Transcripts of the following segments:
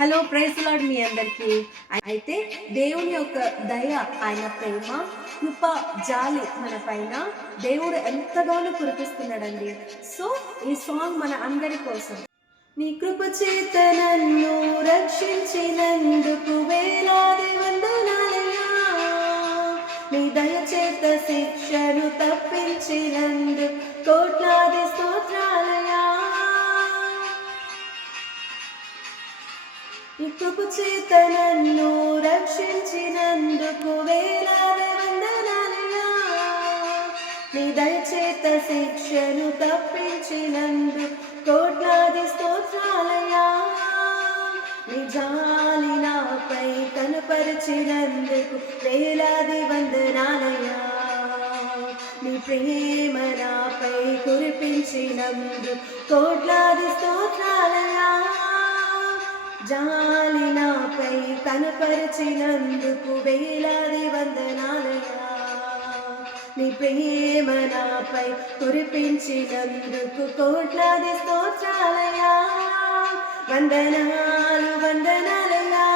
Hello praise lord మీ అందరికీ. అయితే దేవుని యొక్క దయ, ఆయన ప్రేమ, కృప, జాలి మన పైన దేవుడు ఎంతగానో కురిపిస్తున్నాడండి. సో ఈ సాంగ్ మన అందరి కోసం. నీ కృప చేత నన్ను రక్షించినందుకు వేలాది వందనాలయ్యా, నీ దయ చేత శిక్షను తప్పించినందుకు కోట్లాది స్తోత్రాలయ్యా. నీ కృప చేత నన్ను రక్షించినందుకు వేలాది వందనాలయ్యా, నీ దయ చేత శిక్షను తప్పించినందుకు కోట్లాది స్తోత్రాలయ్యా. నీ జాలి నాపై కనపరిచినందుకు వేలాది వందనాలయ్యా, నీ ప్రేమ నాపై కురిపించినందుకు కోట్లాది స్తోత్రాలయ్యా. జాలి నాపై కనపరిచినందుకు వేలాది వందనాలయ్యా, నీ ప్రేమ నాపై కురిపించినందుకు కోట్లాది స్తోత్రాలయ్యా. వందనాలు వందనాలయ్యా,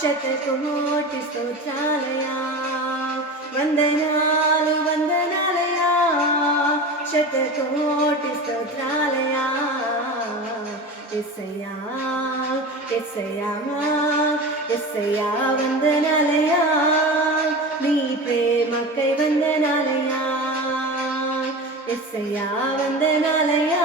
శతకోటి స్తోత్రాలయ్యా. వందనాలు వందనాలయ్యా, శతకోటి స్తోత్రాలయ్యా. యేసయ్యా యేసయ్యా యేసయ్యా వందనాలయ్యా, నీ ప్రేమకై వందనాలయ్యా. యేసయ్యా వందనాలయ్యా,